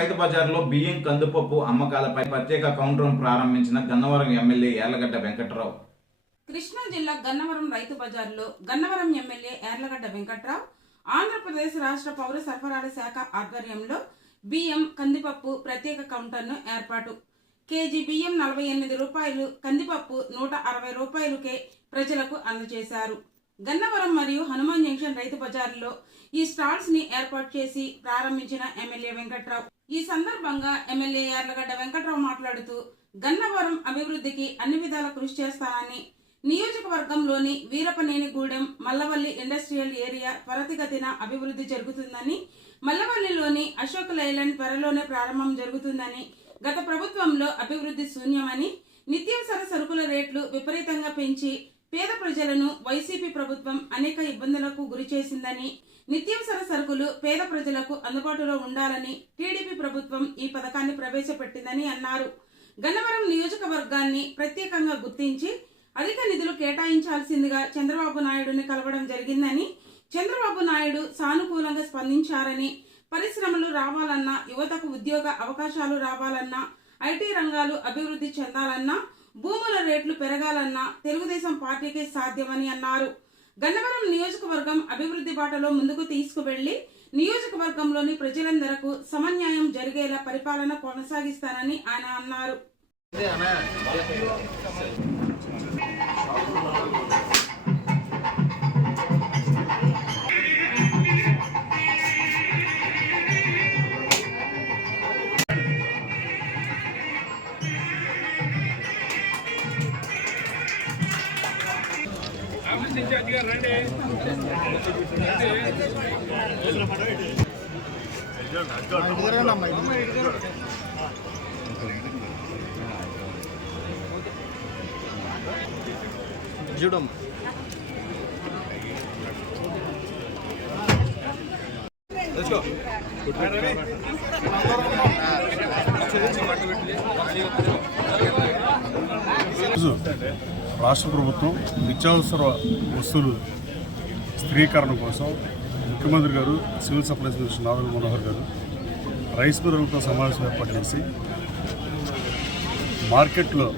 రైతు బజార్లో బియ్యం కందిపప్పు అమ్మకాలపై ప్రత్యేక కౌంటర్ను ప్రారంభించిన గన్నవరం ఎమ్మెల్యే యార్లగడ్డ వెంకట్రావు. కృష్ణా జిల్లా గన్నవరం రైతు బజార్లో గన్నవరం ఎమ్మెల్యే యార్లగడ్డ వెంకట్రావు ఆంధ్రప్రదేశ్ రాష్ట్ర పౌర సరఫరాల శాఖ ఆధ్వర్యంలో బియ్యం కందిపప్పు ప్రత్యేక కౌంటర్ను ఏర్పాటు. కేజీ బియ్యం 48 రూపాయలు, కందిపప్పు 160 రూపాయలకే ప్రజలకు అందజేశారు. గన్నవరం మరియు హనుమాన్ జంక్షన్ రైతు బజార్లో ఈ స్టాల్స్ ని ఏర్పాటు చేసి ప్రారంభించిన ఎమ్మెల్యే వెంకట్రావు. ఈ సందర్భంగా ఎమ్మెల్యే యార్లగడ్డ వెంకట్రావు మాట్లాడుతూ గన్నవరం అభివృద్ధికి అన్ని విధాల కృషి చేస్తానని, నియోజకవర్గంలోని వీరపనేనిగూడెం, మల్లవల్లి ఇండస్ట్రియల్ ఏరియా త్వరితగతిన అభివృద్ధి జరుగుతుందని, మల్లవల్లిలోని అశోక్ లైలాండ్ త్వరలోనే ప్రారంభం జరుగుతుందని, గత ప్రభుత్వంలో అభివృద్ధి శూన్యమని, నిత్యావసర సరుకుల రేట్లు విపరీతంగా పెంచి పేద ప్రజలను వైసీపీ ప్రభుత్వం అనేక ఇబ్బందులకు గురి చేసిందని, నిత్యావసర సరుకులు పేద ప్రజలకు అందుబాటులో ఉండాలని టీడీపీ ప్రభుత్వం ఈ పథకాన్ని ప్రవేశపెట్టిందని అన్నారు. గన్నవరం నియోజకవర్గాన్ని ప్రత్యేకంగా గుర్తించి అధిక నిధులు కేటాయించాల్సిందిగా చంద్రబాబు నాయుడుని కలవడం జరిగిందని, చంద్రబాబు నాయుడు సానుకూలంగా స్పందించారని, పరిశ్రమలు రావాలన్నా, యువతకు ఉద్యోగ అవకాశాలు రావాలన్నా, ఐటీ రంగాలు అభివృద్ధి చెందాలన్నా, భూముల రేట్లు పెరగాలన్నా తెలుగుదేశం పార్టీకే సాధ్యమని అన్నారు. గన్నవరం నియోజకవర్గం అభివృద్ధి బాటలో ముందుకు తీసుకువెళ్లి నియోజకవర్గంలోని ప్రజలందరకు సమన్యాయం జరిగేలా పరిపాలన కొనసాగిస్తానని ఆయన అన్నారు. చూడం రాష్ట్ర ప్రభుత్వం నిత్యావసర వస్తువులు స్థిరీకరణ కోసం ముఖ్యమంత్రి గారు, civil supplies minister Nadendla Manohar గారు రైస్ మిల్లర్లతో సమావేశం ఏర్పాటు చేసి మార్కెట్లో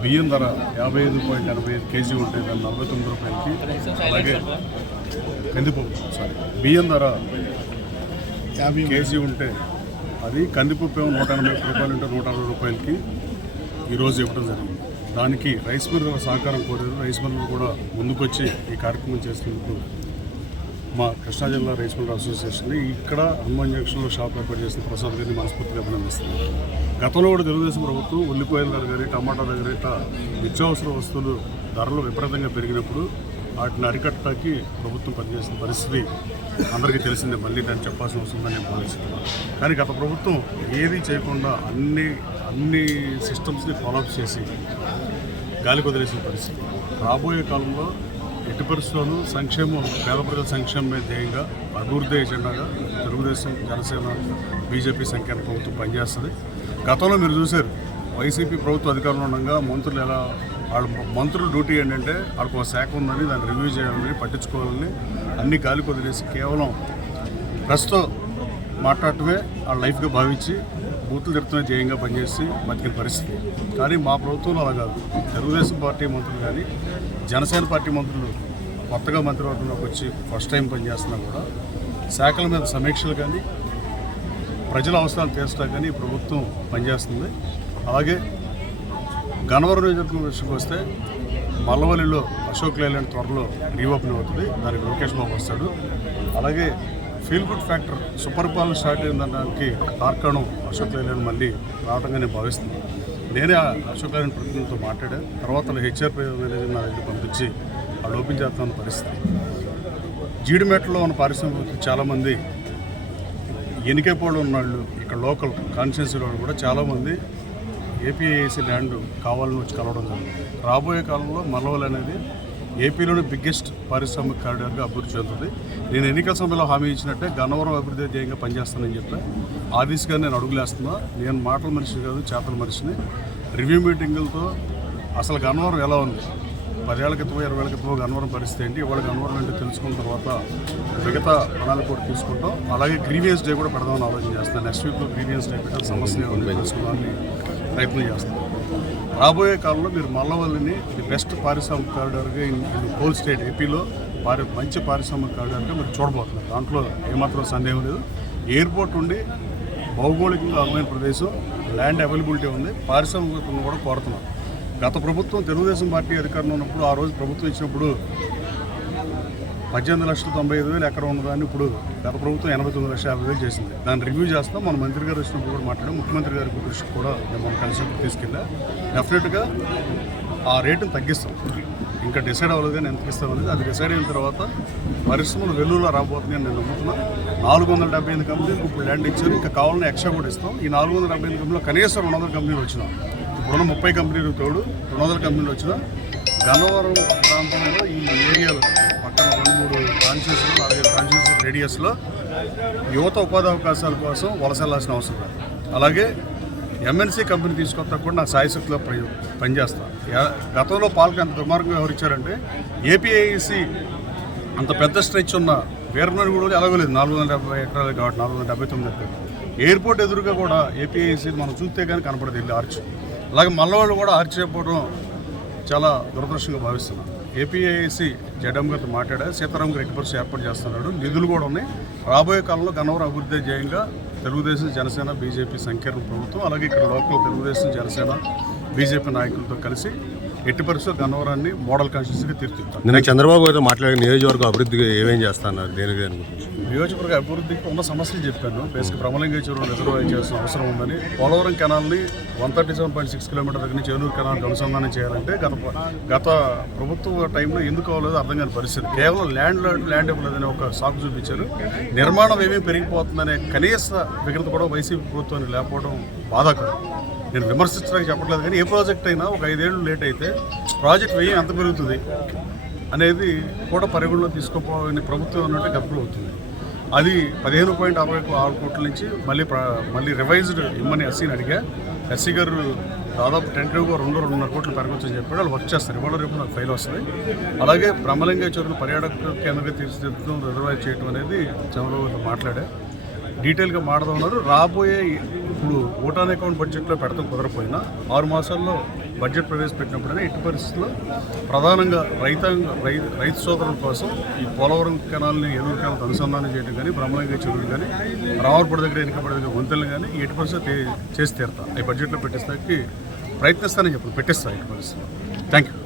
బియ్యం ధర 55.85 కేజీ ఉంటే దాన్ని 49 రూపాయలకి, అలాగే కందిపప్పు బియ్యం ధర 50 కేజీ ఉంటే అది కందిపప్పు ఏమో 180 రూపాయలు ఉంటే 160 రూపాయలకి ఈరోజు ఇవ్వడం జరిగింది. దానికి రైస్ మిల్లర్ల సహకారం కోరారు. రైస్ మిల్లర్లు కూడా ముందుకొచ్చి ఈ కార్యక్రమం చేసినందుకు మా కృష్ణా జిల్లా రైస్ మిల్లర్ అసోసియేషన్ ఇక్కడ హనుమాన్ జంక్షన్లో షాప్ ఏర్పాటు చేసిన ప్రసాద్ గారిని మనస్ఫూర్తిగా అభినందిస్తుంది. గతంలో కూడా తెలుగుదేశం ప్రభుత్వం ఉల్లిపాయల ధర కానీ, టమాటా ధర ఇట్లా నిత్యావసర వస్తువులు ధరలు విపరీతంగా పెరిగినప్పుడు వాటిని అరికట్టడానికి ప్రభుత్వం పనిచేసిన పరిస్థితి అందరికీ తెలిసిందే. మళ్ళీ దాన్ని చెప్పాల్సిన అవసరం ఉందని నేను భావిస్తున్నాను. కానీ గత ప్రభుత్వం ఏది చేయకుండా అన్ని సిస్టమ్స్ని ఫాలోఅప్ చేసి గాలికి వదిలేసిన పరిస్థితి. రాబోయే కాలంలో ఎట్టి పరిస్థితుల్లోనూ సంక్షేమం, పేద ప్రజల సంక్షేమమే ధ్యేయంగా, అభివృద్ధి ఎజెండాగా తెలుగుదేశం, జనసేన, బీజేపీ సంఖ్యాన ప్రభుత్వం పనిచేస్తుంది. గతంలో మీరు చూశారు, వైసీపీ ప్రభుత్వం అధికారంలో ఉండగా మంత్రులు వాళ్ళ మంత్రుల డ్యూటీ ఏంటంటే వాళ్ళకు ఒక శాఖ ఉందని దాన్ని రివ్యూ చేయాలని, పట్టించుకోవాలని అన్ని గాలికి వదిలేసి కేవలం ప్రెస్తో మాట్లాడటమే వాళ్ళ లైఫ్గా భావించి బూతులు తిడుతున్న ధ్యేయంగా పనిచేసి బతికిన పరిస్థితి. కానీ మా ప్రభుత్వంలో అలా కాదు. తెలుగుదేశం పార్టీ మంత్రులు కానీ, జనసేన పార్టీ మంత్రులు కొత్తగా మంత్రివర్గంలోకి వచ్చి ఫస్ట్ టైం పనిచేస్తున్నా కూడా శాఖల మీద సమీక్షలు కానీ, ప్రజల అవసరాలు తీర్చడానికి కానీ ప్రభుత్వం పనిచేస్తుంది. అలాగే గన్నవరం నియోజకవర్గం విషయంకి వస్తే మల్లవల్లిలో అశోక్ లైలాండ్ త్వరలో రీఓపెన్ అవుతుంది. దానికి లోకేష్ బాబు వస్తాడు. అలాగే ఫీల్ గుడ్ ఫ్యాక్టర్ సుపరిపాలన స్టార్ట్ అయిందనడానికి తార్కాణం అశోక్ లైలాండ్ మళ్ళీ రావడంగా నేను భావిస్తున్నాను. నేనే అశోక్ లైలాండ్ ప్రతినిధులతో మాట్లాడాను. తర్వాత హెచ్ఆర్ మేనేజర్ నా దగ్గర పంపించి వాళ్ళు ఓపెన్ చేస్తున్న పరిస్థితి. జీడిమెట్లో ఉన్న పారిశ్రామిక చాలామంది ఎనికేపోళ్ళు ఉన్నవాళ్ళు, ఇక్కడ లోకల్ కాన్స్టిట్యున్సీ వాళ్ళు కూడా చాలామంది ఏపీఐఏసీ ల్యాండ్ కావాలని వచ్చి కలవడం జరిగింది. రాబోయే కాలంలో మల్లవల్లి అనేది ఏపీలోని బిగ్గెస్ట్ పారిశ్రామిక కారిడార్గా అభివృద్ధి చెందుతుంది. నేను ఎన్నికల సమయంలో హామీ ఇచ్చినట్టే గన్నవరం అభివృద్ధి ధ్యేయంగా పనిచేస్తానని చెప్పి ఆ దిశగా నేను అడుగులేస్తున్నా. నేను మాటల మనిషిని కాదు, చేతల మనిషిని. రివ్యూ మీటింగులతో అసలు గన్నవరం ఎలా ఉంది, 10 ఏళ్ల క్రితం 20 ఏళ్ల క్రితం గన్నవరం పరిస్థితి ఏంటి, ఇవాళ గన్నవరం అంటే తెలుసుకున్న తర్వాత మిగతా ప్రణాళిక కూడా తీసుకుంటాం. అలాగే గ్రీవియన్స్ డే కూడా పెడదామని ఆలోచన చేస్తాను. నెక్స్ట్ వీక్లో గ్రీవియన్స్ డే పెట్టే సమస్యలు తెలుసుకోవడానికి ప్రయత్నం చేస్తాం. రాబోయే కాలంలో మీరు మల్లవల్లిని ది బెస్ట్ పారిశ్రామిక కారిడార్గా ఇన్ హోల్ స్టేట్ ఏపీలో మంచి పారిశ్రామిక కారిడార్గా మీరు చూడబోతున్నారు. దాంట్లో ఏమాత్రం సందేహం లేదు. ఎయిర్పోర్ట్ ఉండి భౌగోళికంగా అనువైన ప్రదేశం, ల్యాండ్ అవైలబిలిటీ ఉంది. పారిశ్రామికతను కూడా కోరుతున్నాం. గత ప్రభుత్వం తెలుగుదేశం పార్టీ అధికారంలో ఉన్నప్పుడు, ఆ రోజు ప్రభుత్వం ఇచ్చినప్పుడు 18,95,000 ఎకరం ఉన్నదాన్ని ఇప్పుడు గత ప్రభుత్వం 89,50,000 చేసింది. దాన్ని రివ్యూ చేస్తాం. మన మంత్రి గారు వచ్చినప్పుడు కూడా మాట్లాడాం. ముఖ్యమంత్రి గారి దృష్టికి కూడా మనం కలిసినప్పుడు తీసుకెళ్ళా. డెఫినెట్గా ఆ రేటును తగ్గిస్తాం. ఇంకా డిసైడ్ అవ్వలేదు కానీ ఎంత ఇస్తామనేది. అది డిసైడ్ అయిన తర్వాత పరిశ్రమలు వెల్లులో రాబోతున్నాయి అని నేను నమ్ముతున్నాను. 478 కంపెనీలకు ఇప్పుడు ల్యాండ్ ఇచ్చారు. ఇంకా కావాలని ఎక్స్ట్రా కూడా ఇస్తాం. ఈ 478 కంపెనీలో కనీసం 200 కంపెనీలు వచ్చినా, ఇప్పుడున్న 30 కంపెనీలు తోడు 200 కంపెనీలు వచ్చినా గన్నవరం ప్రాంతంలో ఈ ఏరియాలో పక్కన 2-3 కాన్స్టిట్యూన్సీలు, 4-5 కాన్స్టిట్యూన్సీ రేడియస్లో యువత ఉపాధి అవకాశాల కోసం వలస వెళ్లాల్సిన అవసరం లేదు. అలాగే ఎంఎన్సీ కంపెనీ తీసుకొస్తా కూడా నా సాయశక్తిలో పనిచేస్తాను. గతంలో పాలక ఎంత దుర్మార్గంగా వ్యవహరించారంటే ఏపీఐసి అంత పెద్ద స్ట్రెచ్ ఉన్న వీరనూరు కూడా ఎలాగోలేదు. 470 ఎకరాలు కాబట్టి 479 ఎకరాలు. ఎయిర్పోర్ట్ ఎదురుగా కూడా ఏపీఐసి మనం చూస్తే కానీ కనపడదు వెళ్ళి ఆర్చ్. అలాగే మల్లవాళ్ళు కూడా ఆర్చ్ చేయకపోవడం చాలా దురదృష్టంగా భావిస్తున్నాను. ఏపీఐసి జెడ్ఎం గారితో మాట్లాడా, సీతారాం గారు ఎక్స్పర్ట్స్ ఏర్పాటు చేస్తున్నాడు. నిధులు కూడా ఉన్నాయి. రాబోయే కాలంలో గన్నవరం అభివృద్ధి ధ్యేయంగా తెలుగుదేశం, జనసేన, బీజేపీ సంకీర్ణ ప్రభుత్వం, అలాగే ఇక్కడ లోకల్ తెలుగుదేశం, జనసేన, బీజేపీ నాయకులతో కలిసి ఎట్టి పరిస్థితుల్లో గన్నవరాన్ని మోడల్ కాన్స్టిట్యూన్సీగా తీర్చిదిద్దాం. నేను చంద్రబాబు గారితో మాట్లాడే నియోజకవర్గ అభివృద్ధికి ఏమేం చేస్తున్నారు? దేని గురించి? నియోజకవర్గ అభివృద్ధికి ఉన్న సమస్యలు చెప్పాను. బేసిక్ బ్రహ్మలింగేశ్వరం రిజర్వాయర్ చేయాల్సిన అవసరం ఉందని, పోలవరం కెనాల్ని 137.6 కిలోమీటర్ దగ్గర నుంచి ఏలూరు కెనాల్కి అనుసంధానం చేయాలంటే గత ప్రభుత్వ టైంలో ఎందుకు అవ్వలేదో అర్థం కాని పరిస్థితి. కేవలం ల్యాండ్ ఇవ్వలేదని ఒక సాకు చూపించారు. నిర్మాణం ఏమీ పెరిగిపోతుందనే కనీస విఘ్నత కూడా వైసీపీ ప్రభుత్వానికి లేకపోవడం బాధాకరం. నేను విమర్శించడానికి చెప్పట్లేదు కానీ ఏ ప్రాజెక్ట్ అయినా ఒక 5 ఏళ్ళు లేట్ అయితే ప్రాజెక్ట్ వ్యయం ఎంత పెరుగుతుంది అనేది కూడా పరిగణలో తీసుకోపోయిన ప్రభుత్వం అన్నట్టు గర్భం అవుతుంది. అది 15.66 కోట్ల నుంచి మళ్ళీ రివైజ్డ్ ఇమ్మని ఎస్సీని అడిగా. ఎస్సీ గారు దాదాపు టెంటటివ్గా 2-2.5 కోట్లు పెరగొచ్చని చెప్పాడు. వాళ్ళు వర్క్ చేస్తారు. ఇవాళ రేపు నాకు ఫైల్ వస్తుంది. అలాగే బ్రహ్మలింగేశ్వరం పర్యాటక కేంద్రంగా తీర్చిదిద్దడం, రిజర్వాయర్ చేయడం అనేది చంద్రబాబుతో మాట్లాడే డీటెయిల్గా మాట్లాడుతున్నారు. రాబోయే ఇప్పుడు ఓటాన్ అకౌంట్ బడ్జెట్లో పెడతాం కుదరపోయినా 6 మాసాల్లో బడ్జెట్ ప్రవేశపెట్టినప్పుడైనా ఎట్టి పరిస్థితుల్లో ప్రధానంగా రైతు సోదరుల కోసం ఈ పోలవరం కెనాల్ని ఏలూరు కెనాల్తో అనుసంధానం చేయడం కానీ, బ్రహ్మలింగ చెరువులు కానీ, రామర్పడి దగ్గర ఎన్నికపడి దగ్గర వంతెనలు కానీ ఎట్టి పరిస్థితులు చేసి తీరుతాను. ఈ బడ్జెట్లో పెట్టేస్తానికి ప్రయత్నిస్తానని చెప్పి పెట్టేస్తాను ఎట్టి పరిస్థితుల్లో. Thank you.